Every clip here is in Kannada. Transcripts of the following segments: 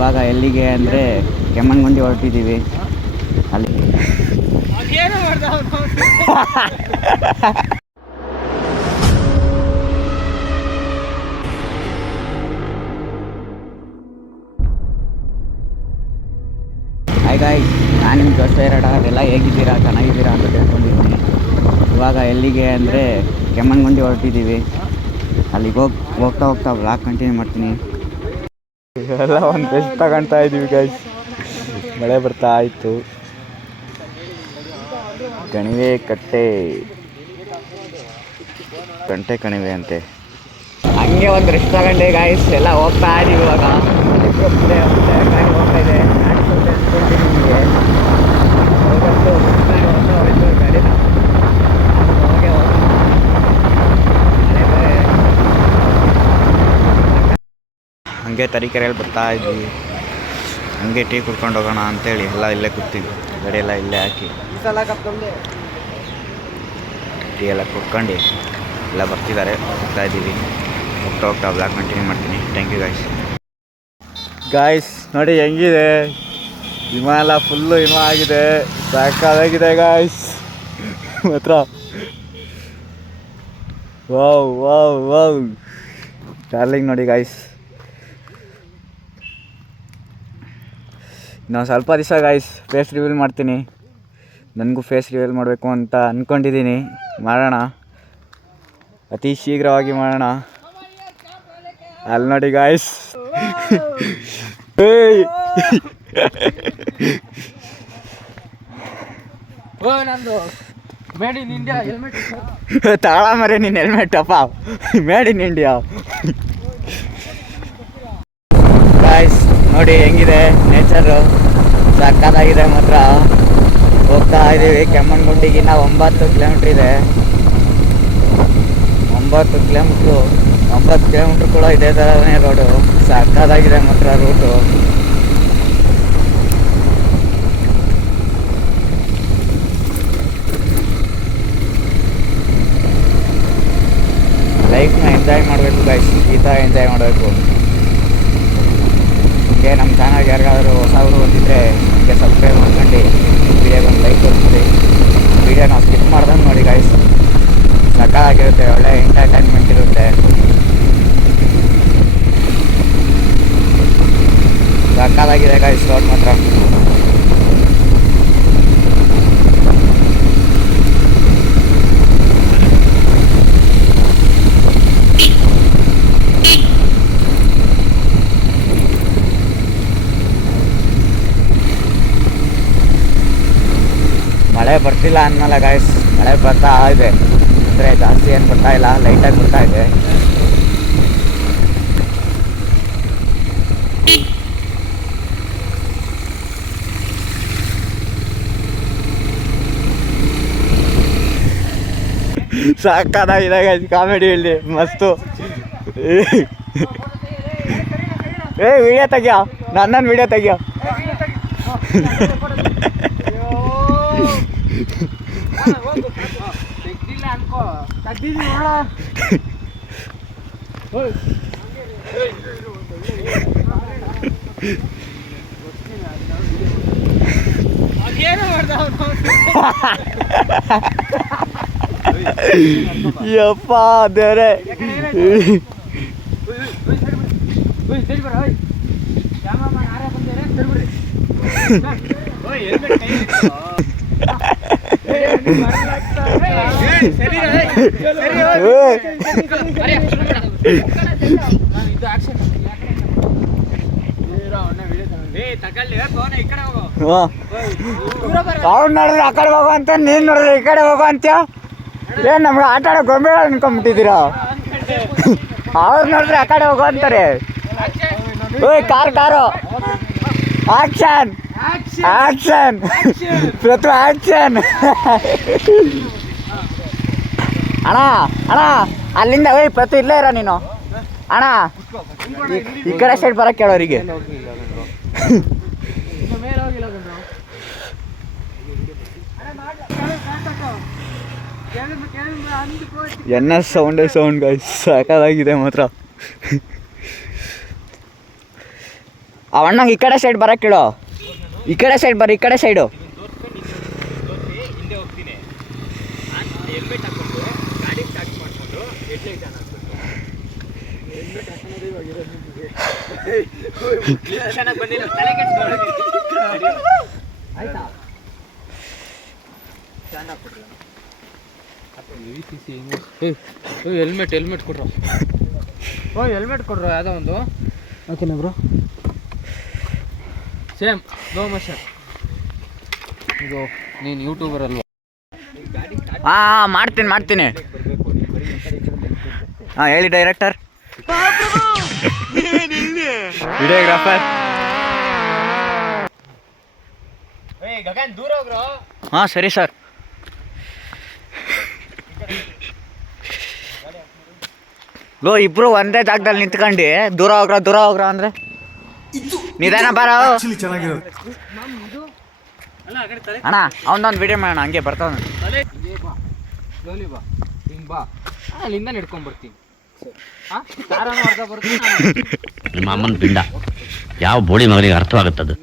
ಇವಾಗ ಎಲ್ಲಿಗೆ ಅಂದರೆ ಕೆಮ್ಮಣ್ಣಗುಂಡಿ ಹೊರಟಿದ್ದೀವಿ. ಅಲ್ಲಿ ಹಾಯ್ ಗಾಯ್ಸ್, ನಾನು ನಿಮ್ಮ ಜೋಸ್ವೇರಡ. ಅದೆಲ್ಲ ಹೇಗಿದ್ದೀರಾ, ಚೆನ್ನಾಗಿದ್ದೀರಾ ಅಂತ ತಿಳ್ಕೊಂಡಿದ್ದೀನಿ. ಇವಾಗ ಎಲ್ಲಿಗೆ ಅಂದರೆ ಕೆಮ್ಮಣ್ಣಗುಂಡಿ ಹೊರಟಿದ್ದೀವಿ. ಅಲ್ಲಿಗೆ ಹೋಗ್ತಾ ವ್ಲಾಗ್ ಕಂಟಿನ್ಯೂ ಮಾಡ್ತೀನಿ. ಎಲ್ಲ ಒಂದು ರೆಸ್ಟ್ ತಗೊಳ್ತಾ ಇದ್ದೀವಿ ಗೈಸ್. ಮಳೆ ಬರ್ತಾ ಇತ್ತು. ಕಣಿವೆ ಕಂಟೆ ಕಣಿವೆ ಅಂತೆ. ಹಂಗೆ ಒಂದು ರೆಸ್ಟ್ ತಗೊಂಡೆ ಗಾಯ್ಸ್. ಎಲ್ಲ ಹೋಗ್ತಾ ಇದ್ದೀವಿ ಇವಾಗ. ಹೋಗ್ತಾ ಇದೆ ಹಂಗೆ ತರೀಕೆರೆಯಲ್ಲಿ ಬರ್ತಾ ಇದ್ವಿ. ಹಂಗೆ ಟೀ ಕುಡ್ಕೊಂಡು ಹೋಗೋಣ ಅಂತೇಳಿ ಎಲ್ಲ ಇಲ್ಲೇ ಕೂತೀವಿ. ಗಾಡಿ ಎಲ್ಲ ಇಲ್ಲೇ ಹಾಕಿ ಟೀ ಎಲ್ಲ ಕುಡ್ಕೊಂಡು ಎಲ್ಲ ಬರ್ತಿದ್ದಾರೆ. ಹೋಗ್ತಾ ಇದ್ದೀವಿ. ಹೋಗ್ತಾ ಬ್ಲಾಗ್ ಕಂಟಿನ್ಯೂ ಮಾಡ್ತೀನಿ. Thank you guys. ನೋಡಿ ಹೆಂಗಿದೆ ಹಿಮ ಎಲ್ಲ, ಫುಲ್ಲು ಹಿಮ ಆಗಿದೆ. ಸಾಕಾಗಿದೆ ಗಾಯ್ಸ್ ಮಾತ್ರ. ವಾವ್ ಡಾರ್ಲಿಂಗ್ ನೋಡಿ ಗಾಯ್ಸ್. ನಾವು ಸ್ವಲ್ಪ ದಿವಸ ಗಾಯ್ಸ್ ಫೇಸ್ ರಿವೀಲ್ ಮಾಡ್ತೀನಿ. ನನಗೂ ಫೇಸ್ ರಿವೀಲ್ ಮಾಡಬೇಕು ಅಂತ ಅಂದ್ಕೊಂಡಿದ್ದೀನಿ. ಮಾಡೋಣ, ಅತಿ ಶೀಘ್ರವಾಗಿ ಮಾಡೋಣ. ಅಲ್ಲಿ ನೋಡಿ guys. Made in India helmet ತಾಳ ಮರೆ ನಿನ್ನ ಹೆಲ್ಮೆಟ್ ಅಪ್ಪ. Made in India guys. ನೋಡಿ ಹೆಂಗಿದೆ ನೇಚರು, ಸಕ್ಕತ್ತಾಗಿದೆ ಮಾತ್ರ. ಹೋಗ್ತಾ ಇದ್ದೀವಿ ಕೆಮ್ಮಣ್ಣಗುಂಡಿಗಿನ್ನ 9 ಕಿಲೋಮೀಟ್ರ್ ಇದೆ. 9 ಕಿಲೋಮೀಟ್ರ್ ಕೂಡ ಇದೇ ಥರನೇ ರೋಡು. ಸಕ್ಕತ್ತಾಗಿದೆ ಮಾತ್ರ ರೂಟು. ಲೈಫ್ನ ಎಂಜಾಯ್ ಮಾಡಬೇಕು ಗೈಸ್. ಈ ಥರ ಎಂಜಾಯ್ ಮಾಡಬೇಕು. ಹೀಗೆ ನಮ್ಮ ಚಾನಲ್ಗೆ ಯಾರಿಗಾದರೂ ಹೊಸವರು ಬಂದಿದ್ದರೆ ಹೀಗೆ ಸಬ್ಸ್ಕ್ರೈಬ್ ಮಾಡ್ಕೊಂಡು ವಿಡಿಯೋಗೊಂದು ಲೈಕ್ ಕೊಡ್ತೀವಿ. ವಿಡಿಯೋನ ಸ್ಕಿಪ್ ಮಾಡ್ದಂಗೆ ನೋಡಿ ಗೈಸ್. ಸಕ್ಕತ್ತಾಗಿರುತ್ತೆ, ಒಳ್ಳೆ ಎಂಟರ್ಟೈನ್ಮೆಂಟ್ ಇರುತ್ತೆ. ಸಕ್ಕತ್ತಾಗಿದೆ ಗೈಸ್ ರೋಡ್ ಮಾತ್ರ. ಮಳೆ ಬರ್ತಿಲ್ಲ ಅನ್ನಲ್ಲ ಗಾಯ್ಸ್. ಮಳೆ ಬರ್ತಾ ಇದೆ ಅಂದರೆ ಜಾಸ್ತಿ ಏನು ಬರ್ತಾ ಇಲ್ಲ, ಲೈಟಾಗಿ ಬರ್ತಾ ಇದೆ. ಸಾಕಾಗಿದೆ ಗಾಯ್ಸ್. ಕಾಮಿಡಿ ಇಲ್ಲಿ ಮಸ್ತು. ವಿಡಿಯೋ ತೆಗಿಯೋ, ನನ್ನನ್ನು ವಿಡಿಯೋ ತೆಗಿಯೋ. ಯಪ್ಪ ದೇವ್ರೆ. ಅವ್ರು ನೋಡಿದ್ರೆ ಆ ಕಡೆ ಹೋಗೋ ಅಂತ, ನೀನು ನೋಡಿದ್ರೆ ಈ ಕಡೆ ಹೋಗೋ ಅಂತ. ಏನು ನಮ್ಗೆ ಆಟ ಆಡೋ ಗೊಂಬೆ ಅನ್ಕೊಂಬಿಟ್ಟಿದ್ದೀರಾ? ಅವ್ರು ನೋಡಿದ್ರೆ ಆ ಕಡೆ ಹೋಗೋ ಅಂತಾರೆ. ಓಯ್ ಕಾರು ಆಕ್ಷನ್ ಪ್ರತು ಆಕ್ಷನ್. ಅಣ್ಣ ಅಲ್ಲಿಂದ ಓಯ್ ಪ್ರತು ಇಲ್ಲೇ ಇರೋ ನೀನು. ಅಣ್ಣ ಈ ಕಡೆ ಸೈಡ್ ಬರಕ್ಕೆ ಕೇಳೋರಿಗೆ. ಎನ್.ಎಸ್ ಸೌಂಡ್ ಗೈಸ್, ಸಾಕಾಗಿದೆ ಮಾತ್ರ. ಅವ ಅಣ್ಣಂಗೆ ಈ ಕಡೆ ಸೈಡ್ ಬರಕ್ಕೆ ಕೇಳೋ, ಈ ಕಡೆ ಸೈಡ್ ಬರ್ರಿ, ಈ ಕಡೆ ಸೈಡು. ಹಿಂದೆ ಹೋಗ್ತೀನಿ, ಹೆಲ್ಮೆಟ್ ಹಾಕೊಂಡು ಗಾಡಿ ಸ್ಟಾರ್ಟ್ ಮಾಡಿಕೊಂಡು ಹೆಡ್ಲೈಟ್ ಆನ್ ಹಾಕ್ಬಿಟ್ಟು ಹೆಲ್ಮೆಟ್ ಹಾಕೋದು ಇವಾಗ ಚೆನ್ನಾಗಿ ಬಂದಿಲ್ಲ, ತಲೆ ಕೆಡ್ಸ್ಕೊಳ್ಳಿ ಆಯ್ತಾ. ಚೆನ್ನಾಗಿ ಹಾಕ್ಬಿಟ್ರಿ ಹೆಲ್ಮೆಟ್ ಕೊಡ್ರು. ಹೆಲ್ಮೆಟ್ ಕೊಡ್ರು ಯಾವುದೋ ಒಂದು. ಓಕೆನಾ ಬ್ರೋ? Same no motion. ಇದು ನೀನು ಯೂಟ್ಯೂಬರ್ ಅಲ್ವಾ? ಹಾಂ ಮಾಡ್ತೀನಿ. ಹಾಂ ಹೇಳಿ ಡೈರೆಕ್ಟರ್, ವಿಡಿಯೋಗ್ರಾಫರ್. ಗಗನ್ ದೂರ ಹೋಗ್ರು. ಹಾಂ ಸರಿ ಸರ್. ಲೋ ಇಬ್ರು ಒಂದೇ ಜಾಗದಲ್ಲಿ ನಿಂತ್ಕೊಂಡು ದೂರ ಹೋಗ್ರ ಅಂದ್ರೆ ನಿಧಾನ ಬಾರ ಅಣ್ಣ. ಅವನೊಂದು ವಿಡಿಯೋ ಮಾಡೋಣ, ಹಂಗೆ ಬರ್ತಾವ. ಅಲ್ಲಿಂದ ನಡ್ಕೊಂಡ್ಬರ್ತೀನಿ. ಅರ್ಧ ಬರ್ತೀನಿ. ನಿಮ್ಮ ಅಮ್ಮನ ಪಿಂಡ ಯಾವ ಬೋಡಿ ಮಗನಿಗೆ ಅರ್ಥವಾಗುತ್ತದು.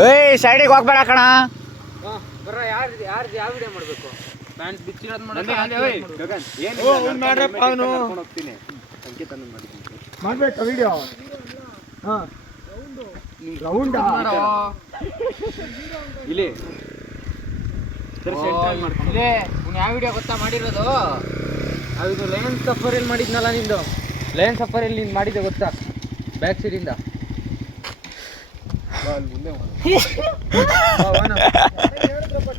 ಏಯ್ ಸೈಡಿಗೆ ಹೋಗ್ಬೇಡ ಕಣ. ಬರ ಯಾರ್ದು ಯಾವ ವಿಡಿಯೋ ಮಾಡಬೇಕು? ಪ್ಯಾಂಟ್ ಬಿಚ್ಚಿರೋದು ಮಾಡ್ಬೇಕಾ ವಿಡಿಯೋ? ಹಾಂ ರೌಂಡ್ ಇಲ್ಲಿ ಯಾವ ವಿಡಿಯೋ ಗೊತ್ತಾ ಮಾಡಿರೋದು? ಅದು ಲಯನ್ ಸಫಾರಿಯಲ್ಲಿ ಮಾಡಿದ್ನಲ್ಲ ನಿಂದು. ಲಯನ್ ಸಫಾರಿಯಲ್ಲಿ ನೀನು ಮಾಡಿದ್ದೆ ಗೊತ್ತಾ? ಬ್ಯಾಕ್ ಸೈಡಿಂದ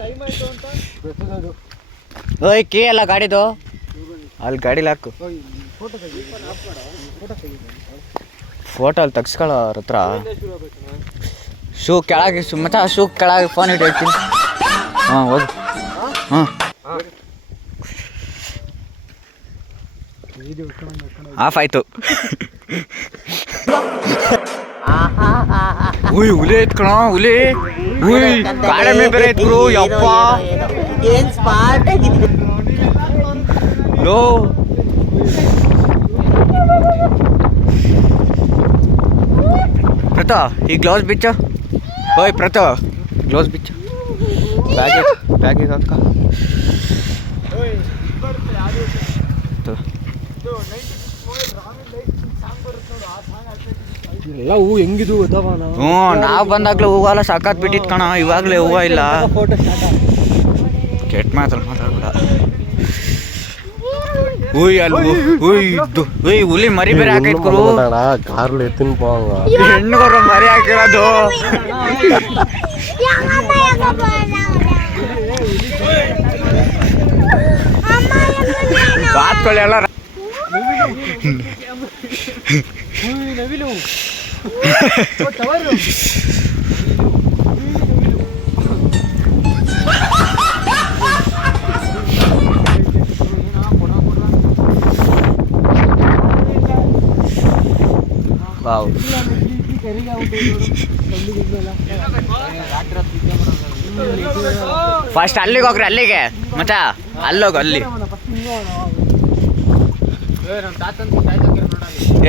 ಟೈಮ್ ಆಯ್ತು ಅಂತ. ಓಯ್ ಕೀ ಎಲ್ಲ ಗಾಡಿದು ಅಲ್ಲಿ ಗಾಡಿಲಿ ಹಾಕು. ಫೋಟೋ ಅಲ್ಲಿ ತೆಗ್ಸ್ಕೊಳ್ಳೋ ಅವ್ರ ಹತ್ರ. ಶೂ ಕೆಳಗೆ ಮತ್ತೆ ಶೂ ಕೆಳಗೆ ಫೋನ್ ಇಟ್ಟು ಹೇಳ್ತೀನಿ. ಹಾಂ ಹೋಗಿ. ಹಾಂ ಆಫ್ ಆಯ್ತು. ಉಯ್ ಹುಲಿ ಐತ್ಕಣ, ಹುಲಿ. ಉಯ್ ಗಾಡಿ ಮೇಲೆ ಬೇರೆ ಐತ್ರು. ಯಪ್ಪ ಲೋ ಪ್ರತ ಈ ಗ್ಲೌಸ್ ಬಿಚ್ಚ. ಓಯ್ ಪ್ರತ ಗ್ಲೌಸ್ ಬಿಚ್ಚ. ಬ್ಯಾಗಿಗೆ ಹಾಕ. ಎಲ್ಲ ಹೂ ಹೆಂಗಿದು ಗೊತ್ತವ? ಹ್ಞೂ ನಾವು ಬಂದಾಗಲೇ ಹೂವೆಲ್ಲ ಸಾಕಾತ್ ಬಿಟ್ಟಿತ್ತು ಕಣ. ಇವಾಗಲೇ ಹೂವು ಇಲ್ಲ. ಫೋಟೋ ಕೆಟ್ಟ ಮಾತಾಡ್ಬೇಡ. ಉಯ್ ಅಲ್ಲಿ ಉಯ್ ಹುಲಿ ಮರಿ ಬೇರೆ ಹಾಕೈತ್ರು. ಕಾರ್ಲು ಎತ್ತಿನ ಪೋಂಗ ಹೆಣ್ಣುಗಳು ಮರಿ ಹಾಕಿರೋದು. ಬಾತ್ಕೊಳ್ಳಿ ಎಲ್ಲ ನವಿಲು ಫಸ್ಟ್ ಅಲ್ಲಿಗೆ ಹೋಗ್ರಿ, ಅಲ್ಲಿಗೆ ಮತ್ತೆ ಅಲ್ಲೋಗ ಅಲ್ಲಿ.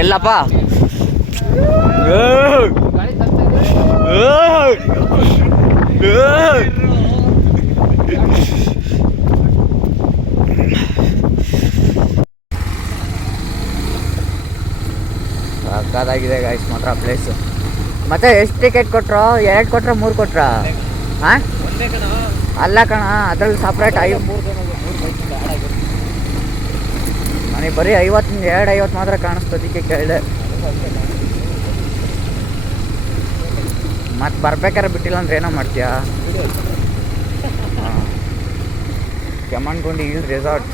ಎಲ್ಲಪ್ಪ ಸಕ್ಕತ್ತಾಗಿದೆ ಗೈಸ್ ಮಾತ್ರ ಪ್ಲೇಸು. ಮತ್ತೆ ಎಷ್ಟು ಟಿಕೆಟ್ ಕೊಟ್ರು? 2 ಕೊಟ್ರ 3 ಕೊಟ್ರ? ಹಾಂ ಅಲ್ಲ ಕಣ, ಅದ್ರಲ್ಲಿ ಸಪ್ರೇಟ್ ಆಗಿ ನನಗೆ ಬರೀ 250 ಮಾತ್ರ ಕಾಣಿಸ್ತದಕ್ಕೆ ಕೇಳಿದೆ. ಮತ್ತೆ ಬರ್ಬೇಕಾದ್ರೆ ಬಿಟ್ಟಿಲ್ಲ ಅಂದ್ರೆ ಏನೋ ಮಾಡ್ತೀಯಾ? ಹಾಂ, ಕೆಮ್ಮಣ್ಗುಂಡಿ ಹಿಲ್ ರೆಸಾರ್ಟ್.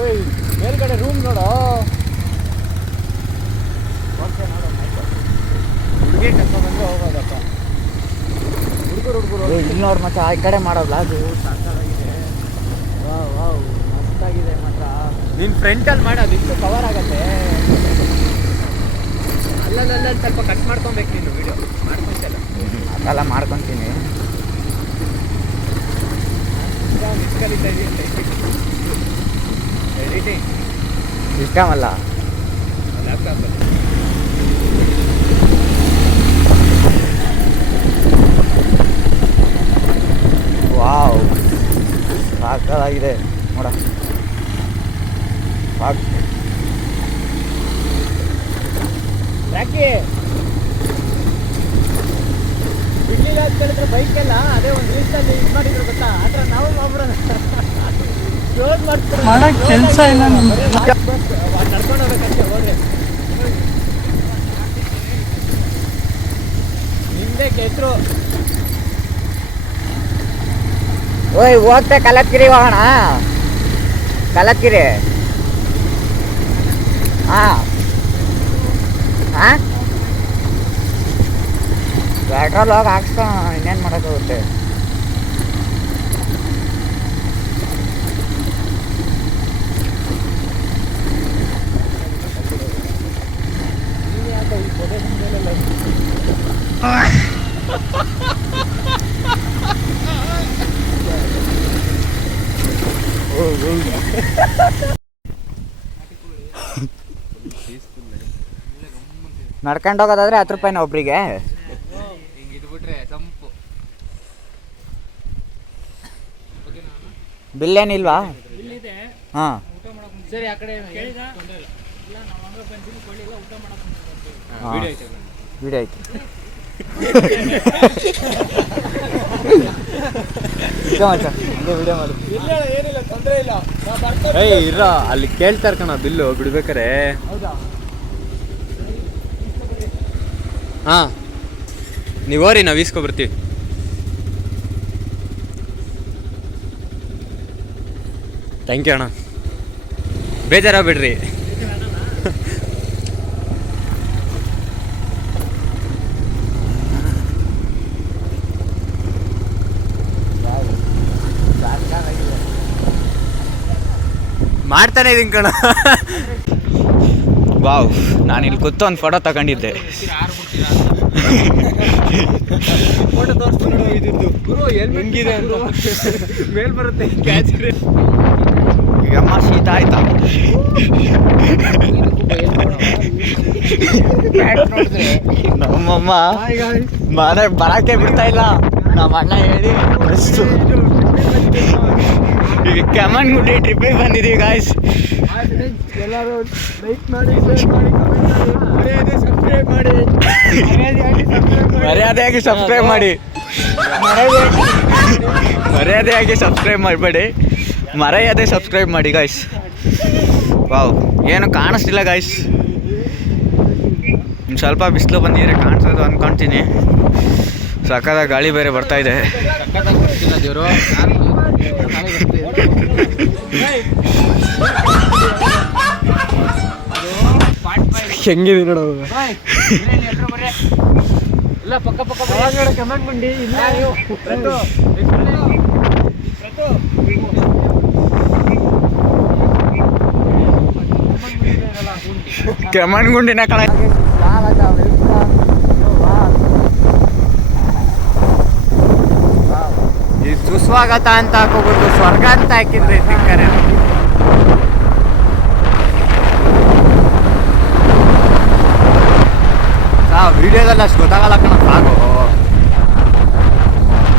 ಓಯ್ ಮೇಲ್ಗಡೆ ರೂಮ್ ನೋಡೋ. ಹುಡುಗಿ ಕರ್ಕೊಂಡ್ಬಂದ್ರೆ ಹೋಗೋದಪ್ಪ. ಹುಡುಗರು ಇಲ್ಲಿ ನೋಡಿ ಮಚ್ಚ, ಈ ಕಡೆ ಮಾಡೋಲ್ಲ ಅದು ಸಾಕಾಗಿದೆ. ವಾವ್ ಮಸ್ತಾಗಿದೆ ಮಾತ್ರ. ನೀನು ಫ್ರಂಟಲ್ಲಿ ಮಾಡೋದು ಇಷ್ಟು ಕವರ್ ಆಗತ್ತೆ. ಅಲ್ಲಲ್ಲಿ ಸ್ವಲ್ಪ ಕಟ್ ಮಾಡ್ಕೊಬೇಕು ನೀನು ವಿಡಿಯೋ ಮಾಡ್ಕೊಂತಲ್ಲ. ಅದೆಲ್ಲ ಮಾಡ್ಕೊತೀನಿ. ಎಡಿಟಿಂಗ್ ಇಷ್ಟಮಲ್ಲ. ಲ್ಯಾಪ್ಟಾಪಲ್ಲಿ ವಾವ್ ಸಾಕಾಗಿದೆ ನೋಡ. ಸಾಕು ಯಾಕೆ ಬಿಡ್ಲಿಲ್ಲ ಅಂತ ಹೇಳಿದ್ರೆ ಬೈಕೆಲ್ಲ ಅದೇ ಒಂದು ರೀಲ್ಸಲ್ಲಿ ಇದು ಮಾಡಿದ್ರು ಗೊತ್ತಾ? ಆ ಥರ ನಾವು ಒಬ್ಬರನ್ನ ಕ್ಲೋಸ್ ಮಾಡ್ತಾರೆ. ಮಾಡಕ್ ಕೆಲ್ಸ ಇಲ್ಲ ನಿಮ್ಗೆ. ನಡ್ಕೊಂಡು ಹೋಗ್ಬೇಕಂತೆ ಹೋದ್ರೆ ನಿಮ್ದೇ ಕೆಸರು. ಓಯ್ ಹೋಗ್ತೆ ಕಲತ್ಗಿರಿ ಹೋಗೋಣ. ಕಲತ್ಗಿರಿ ಹಾಂ ಹಾಂ ಪೆಟ್ರೋಲ್ ಹೋಗಿ ಹಾಕ್ಸ್ಕೊ, ಇನ್ನೇನು ಮಾಡೋಕ್ಕಾಗುತ್ತೆ. ನಡ್ಕೊಂಡು ಹೋಗೋದಾದ್ರೆ 10 ರೂಪಾಯಿನ ಒಬ್ರಿಗೆ. ಹಿಂಗೆ ಇದ್ಬಿಟ್ರೆ ತಂಪು. ಬಿಲ್ ಏನಿಲ್ವಾ? ಹಾಂ ಸರಿ ಆ ಕಡೆ ವಿಡಿಯೋ ಐತಿ. ವಿಡಿಯೋ ಮಾಡಿ. ಏನಿಲ್ಲ, ತೊಂದರೆ ಇಲ್ಲ. ಏಯ್ ಇರ ಅಲ್ಲಿ ಕೇಳ್ತಾರ ಕಣ ಬಿಲ್ಲು ಬಿಡ್ಬೇಕಾರೆ. ಹಾ ನೀವು ಹೋರಿ, ನಾವು ಈಸ್ಕೊಬರ್ತೀವಿ. ಥ್ಯಾಂಕ್ ಯು ಅಣ್ಣ, ಬೇಜಾರಾಗ್ಬಿಡ್ರಿ. ಮಾಡ್ತಾನೆ ಇದೀನಿ ಕಣ. ವಾವ್, ನಾನು ಇಲ್ಲಿ ಕೂತು ಒಂದು ಫೋಟೋ ತಗೊಂಡಿದ್ದೆ. ಫೋಟೋ ತೋರಿಸ್ತೀನಿ ಹೆಂಗಿದೆ ಅಂತ. ಮೇಲ್ ಬರುತ್ತೆ ಕ್ಯಾಚ್. ಈಗ ಅಮ್ಮ ಶೀತ ಆಯ್ತಾ? ನಮ್ಮಮ್ಮ ಮನೆ ಬರಕ್ಕೆ ಬಿಡ್ತಾ ಇಲ್ಲ. ನಮ್ಮ ಅಣ್ಣ ಹೇಳಿ ಬಸ್ಸು ಈಗ ಕೆಮ್ಮಣ್ಗುಂಡಿ ಟ್ರಿಪ್ಪಿಗೆ ಬಂದಿದ್ದೀವಿ ಗಾಯ್ಸ್. ಎಲ್ಲರೂ ಲೈಕ್ ಮಾಡಿ, ಶೇರ್ ಮಾಡಿ, ಕಮೆಂಟ್ ಮಾಡಿ, ಮರ್ಯಾದೆಯಾಗಿ ಸಬ್ಸ್ಕ್ರೈಬ್ ಮಾಡಿ. ಮರ್ಯಾದೆಯಾಗಿ ಸಬ್ಸ್ಕ್ರೈಬ್ ಮಾಡಬೇಡಿ, ಮರ್ಯಾದೆ ಸಬ್ಸ್ಕ್ರೈಬ್ ಮಾಡಿ ಗಾಯ್ಸ್. ವಾವ್, ಏನು ಕಾಣಿಸ್ತಿಲ್ಲ ಗಾಯ್ಸ್. ಸ್ವಲ್ಪ ಬಿಸಿಲು ಬಂದಿದ್ರೆ ಕಾಣಿಸೋದು ಅಂದ್ಕೊಳ್ತೀನಿ. ಸಕ್ಕದ ಗಾಳಿ ಬೇರೆ ಬರ್ತಾ ಇದೆ. ದೇವರು ಹೆಂಗಿದೆ ನೋಡು. ಇಲ್ಲ ಪಕ್ಕ ಪಕ್ಕ ಕಮೆಂಟ್ ಮಾಡಿ. ಕೆಮ್ಮಣ್ಗುಂಡಿನ ಕಣ. ಇದು ಸುಸ್ವಾಗತ ಅಂತ ಹಾಕೋಬಹುದು, ಸ್ವರ್ಗ ಅಂತ ಹಾಕಿದ್ರೆ ಸಿಕ್ಕರೆ. ವಿಡಿಯೋದಲ್ಲಿ ಅಷ್ಟು ಗೊತ್ತಾಗಲ್ಲ ಕಣ. ಸಾಕು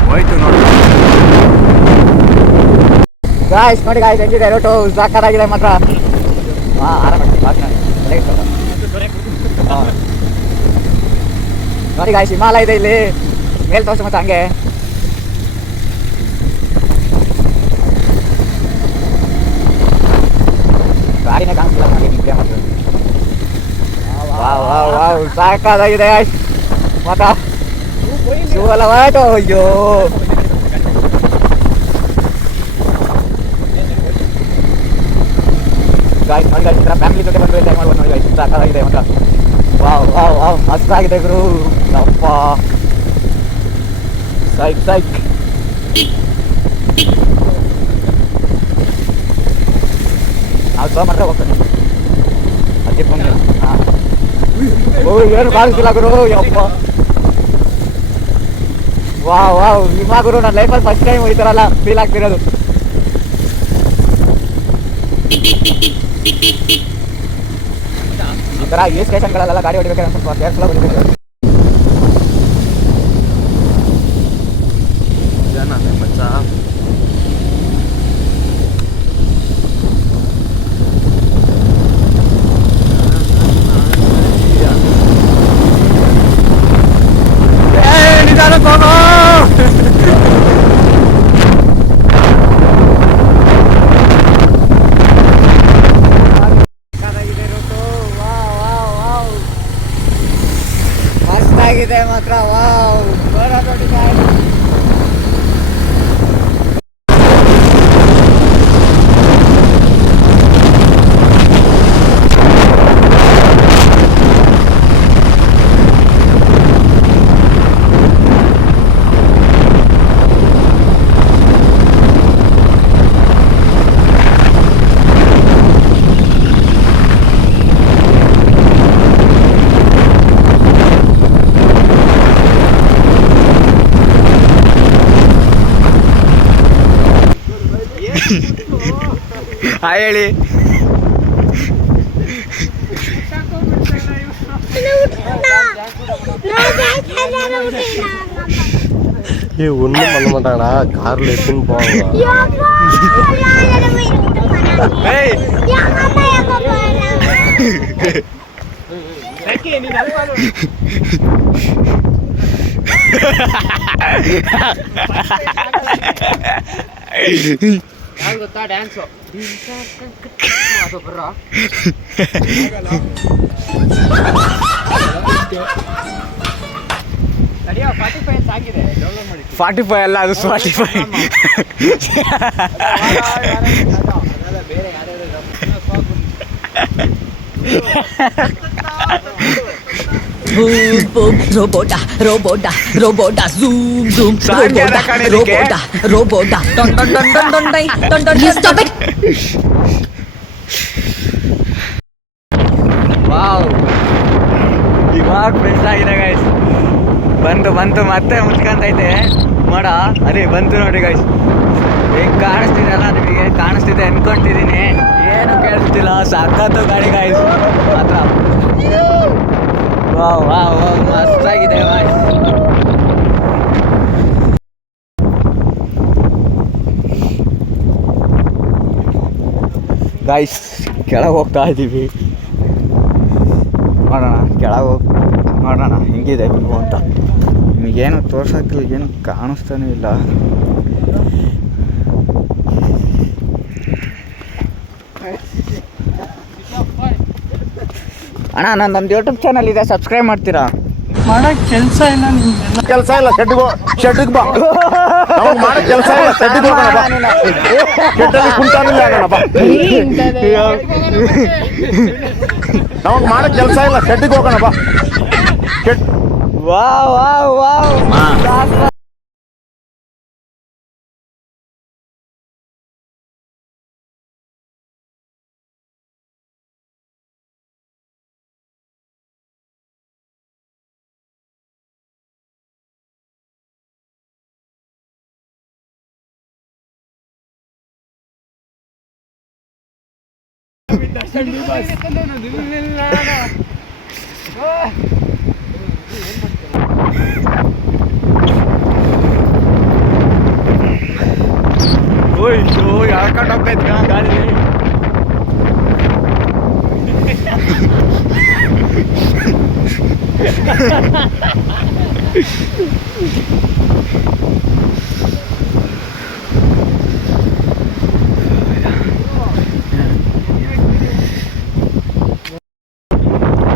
ಹೋಯ್ತು ನೋಡಿ ಗಾಯ್ಸ್. ನೋಡಿ ಗಾಯ್ಸ್ ಹೆಂಗಿದೆ ರೋಟು, ಸಾಕಾಗಿದೆ ಮಾತ್ರ. ಹಾಂ ಆರಾಮಾಗಿ ಹಾಂ ನೋಡಿ ಗಾಯ್ಸ್ ಹಿಮಾಲಯ ಇದೆ ಇಲ್ಲಿ ಮೇಲ್ ತೋರಿಸಿ ಮತ್ತೆ ಹಂಗೆ ಗಾಡಿನೇ ಕಾಣಿಸ್ತಿಲ್ಲ ನನಗೆ ನಿಮಗೆ ಮಾತ್ರ ವಾವ್ ವಾವ್ ವಾವ್ ಸಾಕಾಗಿದೆ ಗಾಯ್ಸ್ ಮತ್ತ ಶೂ ಎಲ್ಲ ಹೋಯ್ತು ಅಯ್ಯೋ ಗಾಯ್ಸ್ ನೋಡಿ ಗಾಯ್ಸ್ ಫ್ಯಾಮಿಲಿ ಜೊತೆ ಬಂದು ಎಂಜಾಯ್ ಮಾಡ್ಬೋದು ನೋಡಿ ಗಾಯ್ಸ್ ಸಾಕಾಗಿದೆ ಮತ್ತ ವಾವ್ ವಾವ್ ವಾವ್ ಮಸ್ತಾಗಿದೆ ಗುರು ಅಪ್ಪ ಸೈಕ್ ಸೈಕ್ ನಾವು ಸಹ ಮಾತ್ರ ಹೋಗ್ತಾನೆ ಅದಕ್ಕೆ ಬಂದೆ ಹಾಂ ಓ ಏನು ಕಾಣಿಸ್ತಿಲ್ಲ ಗುರು ಯಪ್ಪ ವಾವ್ ವಾವ್ ನಿಮ್ಮ ಗುರು ನನ್ನ ಲೈಫಲ್ಲಿ ಫಸ್ಟ್ ಟೈಮ್ ಈ ಥರ ಎಲ್ಲ ಫೀಲ್ ಆಗ್ತಿರೋದು ಈ ಥರ ಈ ಸ್ಟೇಷನ್ಗಳಲ್ಲೆಲ್ಲ ಗಾಡಿ ಹೊಡಿಬೇಕಾದ್ರೆ ಸ್ವಲ್ಪ ಕೇರ್ಫುಲ್ ಹೊಡಿಬೇಕು ಮಸ್ತಾಗಿದೆ ಮಾತ್ರ ವಾವ್ ಹಾಯ್ ಹೇಳಿ ஒன்றும் பண்ண மாட்டாங்கடா காரில் எடுத்துன்னு போவாங்க ಯಾವ್ದು ಗೊತ್ತಾ ಡ್ಯಾನ್ಸು ಅದು ಬರ್ರ ಸರಿಯಾ 45 ಸಾಂಗಿದೆ ಡೌನ್ಲೋಡ್ ಮಾಡಿ 45 ಅಲ್ಲ ಅದು 45 ಬೇರೆ ಯಾರ್ಯಾರು Robota, robota, robota, zoom, zoom, robota, robota, robota, don, don, don, don, don, don, don, you stop it! Wow ಇವಾಗ ಬೆಸ್ಟ್ ಆಗಿದೆ ಗೈಸ್ ಬಂತು ಬಂತು ಮತ್ತೆ ಮುಚ್ಕೊಂತೈತೆ ಮಾಡ ಅದೇ ಬಂತು ನೋಡಿ ಗೈಸ್ ಹೆಂಗೆ ಕಾಣಿಸ್ತಿದೆ ಅಲ್ಲ ನಿಮಗೆ ಕಾಣಿಸ್ತಿದೆ ಅನ್ಕೊಂತಿದ್ದೀನಿ ಏನು ಕೇಳಿಸ್ತಿಲ್ಲ ಸಖತ್ತು ಗಾಡಿ ಗೈಸ್ ಮಾತ್ರ ವಾವ್ ವಾವ್ ವಾವ್ ಮಸ್ತಾಗಿದೆ ಗೈಸ್ ಕೆಳಗೆ ಹೋಗ್ತಾ ಇದ್ದೀವಿ ನೋಡೋಣ ಕೆಳಗೆ ಹೋಗಿ ನೋಡೋಣ ಹೆಂಗಿದೆ ವ್ಯೂ ಅಂತ ನಿಮಗೇನು ತೋರ್ಸೋಕ್ಕೆ ಏನು ಕಾಣಿಸ್ತಾನೆ ಇಲ್ಲ ಅಣ್ಣ ನಂದೊಂದು ಯೂಟ್ಯೂಬ್ ಚಾನಲ್ ಇದೆ ಸಬ್ಸ್ಕ್ರೈಬ್ ಮಾಡ್ತೀರಾ ಮಾಡಕ್ ಕೆಲಸ ಇಲ್ಲ ನಿಮ್ಗೆಲ್ಲ ಕೆಲಸ ಇಲ್ಲ ಶೆಡ್ಗೆ ಬಾ ನಮಗೆ ಮಾಡೋ ಕೆಲಸ ಇಲ್ಲ ಶೆಡ್ಗೆ ಹೋಗೋಣ ಬಾ ಶೆಡ್ಡಲ್ಲಿ ಕುಂತಾನಿಲ್ಲ ಆಗೋಣ ಬಾ ನಮಗೆ ಮಾಡೋ ಕೆಲಸ ಇಲ್ಲ ಶೆಡ್ಗೆ ಹೋಗೋಣ ಬಾ ಶೆಡ್ ವಾವ್ ವಾವ್ ವಾವ್ ಓಯ್ಯೋ ಯಾಕಂಡು ಹೋಗ್ತೈತೆ ಕಣ ಗಾಡಿ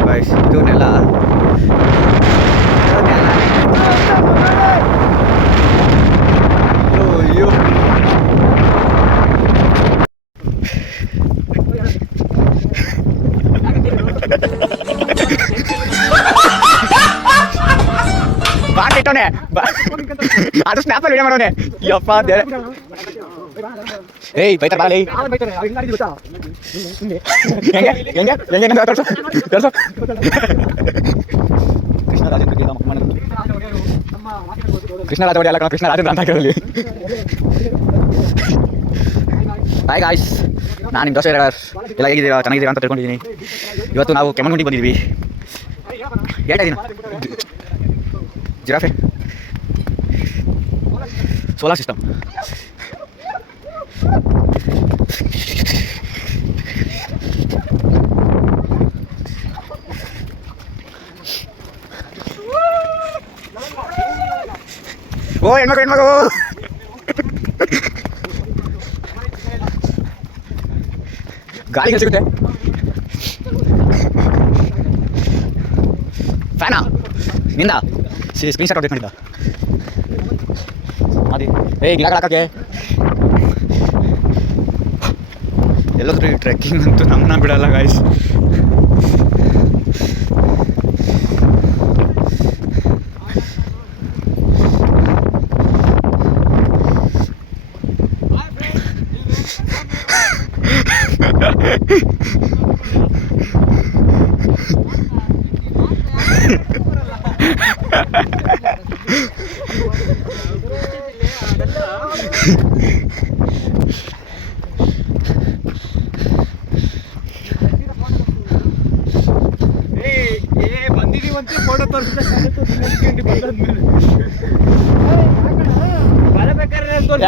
ಗೈಸ್ ಇದು ನೆಲ. ಅಯ್ಯೋ ಬಾಟಿಟ್ಟವನೆ ಅದು ಸ್ನ್ಯಾಪಲ್ಲಿ ವಿಡಿಯೋ ಮಾಡೋನೆ. ಯಪ್ಪ ದೇವ್ರೆ. ಏಯ್ ಬೈತಾರೆ ಬಾಲಿ. ಹೆಂಗೆ ಹೆಂಗೆ ಹೆಂಗೆ ನಂಗೆ ತೋರ್ಸು ತೋರ್ಸು. ಕೃಷ್ಣರಾಜ ಒಡೆಯ ಅಲ್ಲ ಕಣ, ಕೃಷ್ಣರಾಜೇಂದ್ರ ಅಂತ ಹಾಕಿರಲ್ಲಿ. ಹಾಯ್ ಗಾಯ್ಸ್, ನಾನು ನಿಮ್ಮ ದೋಸೆ ಎಲ್ಲ ಹೇಗಿದ್ದೀರಾ, ಚೆನ್ನಾಗಿದ್ದೀರಾ ಅಂತ ತಿಳ್ಕೊಂಡಿದ್ದೀನಿ. ಇವತ್ತು ನಾವು ಕೆಮ್ಮಣ್ಣುಗುಂಡಿಗೆ ಬಂದಿದ್ವಿ. ಹೇಳ್ತಾ ಇದ್ದೀನಿ ಜಿರಾಫೆ ಸೋಲಾರ್ ಸಿಸ್ಟಮ್. ಓ ಹೆಣ್ಮಗು ಹೆಣ್ಮಗು. ಗಾಳಿಗೆ ಸಿಗುತ್ತೆ. ಫ್ಯಾನಾ ನಿಂದ ಸ್ಕ್ರೀನ್ ಶಾಟ್ ಹೊಡೆದು ಮಾಡಿದ್ದ. ಅದೇ ಗಿಡಗಳು ಹಾಕಕ್ಕೆ ಎಲ್ಲಾದ್ರೂ ಈ ಟ್ರೆಕ್ಕಿಂಗ್ ಅಂತೂ ನಮ್ಮನ್ನ ಬಿಡಲ್ಲ ಗಾಯ್ಸ್. ಬಂದಿದ್ದೀವಂತೆ ಫೋಟೋ ತೋರಿಸ್ತಾರೆ.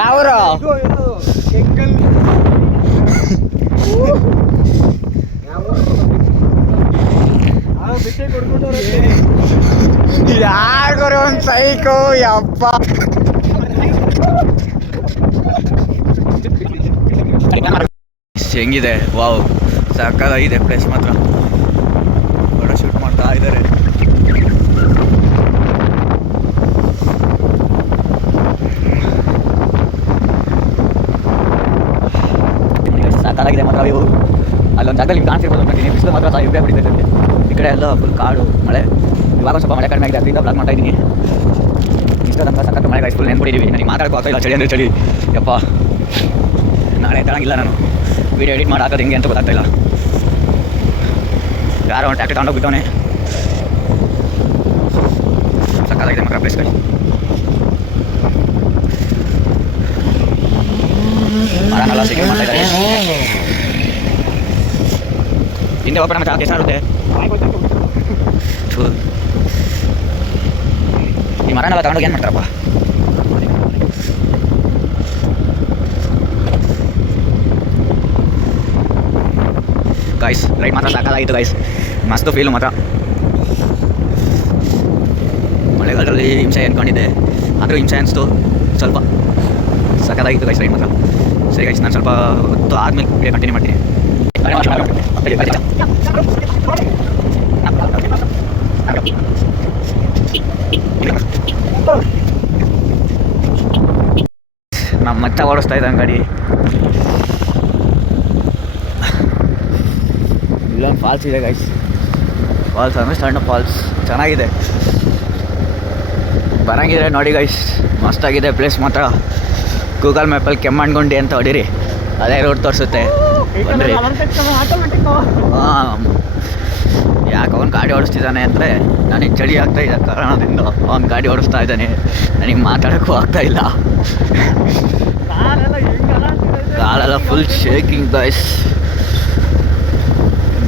ಯಾವ್ರ ಯಾರು ಒಂದು ಸೈಕೋ ಯಪ್ಪ. ಹೆಂಗಿದೆ ವಾವ್, ಸಾಕಾಗಿದೆ ಪ್ಲೇಸ್ ಮಾತ್ರ. ಫೋಟೋ ಶೂಟ್ ಮಾಡ್ತಾ ಇದ್ದಾರೆ. ಸಾಕಾಗಿದೆ ಮಾತ್ರ ಇವು. ಅಲ್ಲೊಂದು ಜಾಗದಲ್ಲಿ ಕಾಣಿಸಿರ್ಬೋದು ಅಂತೀನಿ. ಬಿಸಿಲು ಮಾತ್ರ ಇವ್ರೇ ಬಿಟ್ಟಿದೆ. ಈ ಕಡೆ ಎಲ್ಲ ಫುಲ್ ಕಾಡು ಮಳೆ. ಇವಾಗ ಸ್ವಲ್ಪ ಮಳೆ ಕಡಿಮೆ ಆಗಿದೆ, ಅದರಿಂದ ಬ್ಲಾಗ್ ಮಾಡ್ತಾ ಇದ್ದೀನಿ. ಇಷ್ಟ ತನಕ ಸಖತ್ತು ಮಳೆ ಗಾಯ್ಸ್, ಫುಲ್ ನೆನ್ಬಿಟ್ಟಿದ್ದೀವಿ. ನನಗೆ ಮಾತಾಡೋಕೆ ಆಗ್ತಾ ಇಲ್ಲ, ಚಳಿ ಅಂದರೆ ಚಳಿ ಯಪ್ಪ. ನಾಳೆ ತಗೊಂಗಿಲ್ಲ ನಾನು, ವೀಡಿಯೋ ಎಡಿಟ್ ಮಾಡಿ ಹಾಕೋದು ಹೆಂಗೆ ಅಂತ ಗೊತ್ತಾಗ್ತಾ ಇಲ್ಲ. ಯಾರೋ ಒಂದು ಟ್ಯಾಕ್ಟ್ರಿ ತಗೊಂಡೋಗ್ಬಿಟ್ಟವನೆ. ಸಕ್ಕತ್ತಾಗಿದೆ ಮಕ್ಕ ಪ್ಲೇಸ್ ಮರನೆಲ್ಲ ಸಿಗಿ ಮಾಡ್ತಾ ಇದ್ದಾರೆ. ಹಿಂದೆ ಹೋಗ್ಬೇಡ ಮತ್ತೆ ಹೆಸರಾಗುತ್ತೆ. ಈ ಮರನೆಲ್ಲ ತಗೊಂಡೋಗಿ ಏನು ಮಾಡ್ತಾರಪ್ಪ? ಗಾಯ್ಸ್ ರೈಡ್ ಮಾತ್ರ ಸಾಕಾಗಿತ್ತು ಗಾಯ್ಸ್, ಮಸ್ತು ಫೀಲು ಮಾತ್ರ. ಮಳೆಗಾಲದಲ್ಲಿ ಹಿಂಸೆ ಅಂದ್ಕೊಂಡಿದ್ದೆ, ಆದರೂ ಹಿಂಸೆ ಅನಿಸ್ತು ಸ್ವಲ್ಪ. ಸಕ್ಕತ್ತಾಗಿತ್ತು ಗಾಯ್ಸ್ ರೈಡ್ ಮಾತ್ರ. ಸರಿ ಗಾಯ್ಸ್, ನಾನು ಸ್ವಲ್ಪ ಹೊತ್ತು ಆದಮೇಲೆ ವಿಡಿಯೋ ಕಂಟಿನ್ಯೂ ಮಾಡ್ತೀನಿ. ನಮ್ಮ ಮಚ್ಚ ಓಡಿಸ್ತಾ ಇದ್ದಾನೆ ಗಾಡಿ. ಇಲ್ಲೊಂದು ಫಾಲ್ಸ್ ಇದೆ ಗೈಸ್, ಫಾಲ್ಸ್ ಅಂದರೆ ಸಣ್ಣ ಫಾಲ್ಸ್, ಚೆನ್ನಾಗಿದೆ. ಬರಂಗಿದ್ರೆ ನೋಡಿ ಗೈಸ್, ಮಸ್ತಾಗಿದೆ ಪ್ಲೇಸ್ ಮಾತ್ರ. ಗೂಗಲ್ ಮ್ಯಾಪಲ್ಲಿ ಕೆಮ್ಮಣ್ಣುಗುಂಡಿ ಅಂತ ಹೊಡೀರಿ, ಅದೇ ರೋಡ್ ತೋರಿಸುತ್ತೆ. ಬನ್ನಿರಿ. ಹಾಂ, ಯಾಕೆ ಅವ್ನು ಗಾಡಿ ಓಡಿಸ್ತಿದ್ದಾನೆ ಅಂದರೆ ನನಗೆ ಚಳಿ ಆಗ್ತಾ ಇದೆ ಕಾರಣದಿಂದ ಅವ್ನು ಗಾಡಿ ಓಡಿಸ್ತಾ ಇದ್ದಾನೆ. ನನಗೆ ಮಾತಾಡೋಕ್ಕೂ ಆಗ್ತಾಯಿಲ್ಲ, ಕಾಲೆಲ್ಲ ಫುಲ್ ಶೇಕಿಂಗ್ ಗೈಸ್.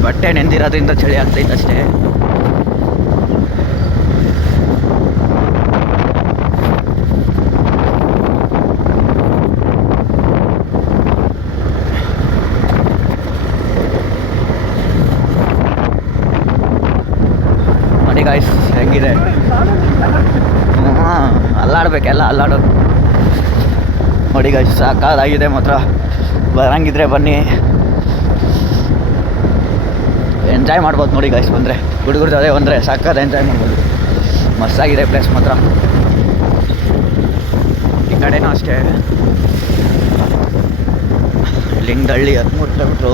ಬಟ್ಟೆ ನೆಂದಿರೋದ್ರಿಂದ ಚಳಿ ಆಗ್ತೈತೆ ಅಷ್ಟೇ. ನೋಡಿ ಗಾಯ್ಸ್ ಹೆಂಗಿದೆ ಆಗಿದೆ. ಅಲ್ಲಾಡ್ಬೇಕೆಲ್ಲ ಅಲ್ಲಾಡೋದು ನೋಡಿ ಗೈಸ್, ಸಾಕಾಗಿದೆ ಮಾತ್ರ. ಬರಂಗಿದ್ರೆ ಬನ್ನಿ, ಎಂಜಾಯ್ ಮಾಡ್ಬೋದು ನೋಡಿ ಗೈಸ್. ಬಂದರೆ ಹುಡುಗರ ಜೊತೆ ಬಂದರೆ ಸಾಕಾದ ಎಂಜಾಯ್ ಮಾಡ್ಬೋದು. ಮಸ್ತಾಗಿದೆ ಪ್ಲೇಸ್ ಮಾತ್ರ. ಈ ಕಡೆನೂ ಅಷ್ಟೇ, ಲಿಂಗದಳ್ಳಿ 13 ಕಿಲೋಮೀಟ್ರು.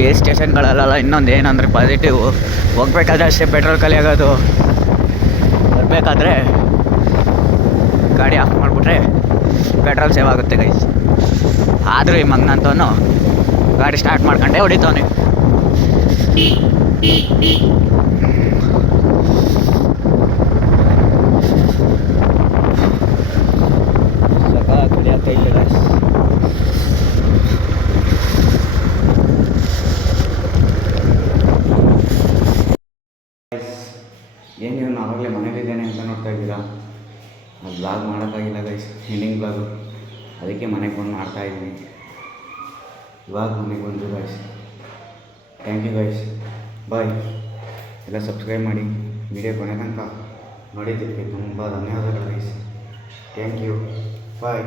ಈ ಸ್ಟೇಷನ್ಗಳಲ್ಲ ಇನ್ನೊಂದು ಏನಂದರೆ ಪಾಸಿಟಿವ್, ಹೋಗ್ಬೇಕಾದ್ರೆ ಅಷ್ಟೇ ಪೆಟ್ರೋಲ್ ಖಾಲಿ ಆಗೋದು. ಬರಬೇಕಾದ್ರೆ ಗಾಡಿ ಆಫ್ ಮಾಡಿಬಿಟ್ರೆ ಪೆಟ್ರೋಲ್ ಸೇವ್ ಆಗುತ್ತೆ ಗೈಸ್. ಆದರೂ ಈ ಮಗನಂತವನು ಗಾಡಿ ಸ್ಟಾರ್ಟ್ ಮಾಡ್ಕೊಂಡೆ ಹೊಡಿತವನೆ. ಕುಡಿಯೋಕ್ಕೈತೆ ಗೈಸ್. ಏನು ನೀವು ಆವಾಗಲೇ ಮನೇಲಿದ್ದೇನೆ ಅಂತ ನೋಡ್ತಾ ಇದ್ದೀರಾ. ಅದು ಬ್ಲಾಗ್ ಮಾಡೋಕ್ಕಾಗಿಲ್ಲ ಗೈಸ್, ಎಂಡಿಂಗ್ ಬ್ಲಾಗು. ಅದಕ್ಕೆ ಮನೆಗೆ ಬಂದು ಮಾಡ್ತಾಯಿದ್ದೀನಿ. ಇವಾಗ ಮನೆಗೆ ಬಂದು ಗೈಸ್. ಥ್ಯಾಂಕ್ ಯು ಗೈಸ್, ಬಾಯ್. ಎಲ್ಲ ಸಬ್ಸ್ಕ್ರೈಬ್ ಮಾಡಿ, ವಿಡಿಯೋ ಕೊನೆ ತನಕ ನೋಡಿದ್ದಕ್ಕೆ ತುಂಬ ಧನ್ಯವಾದಗಳು ಗೈಸ್. Thank you, bye.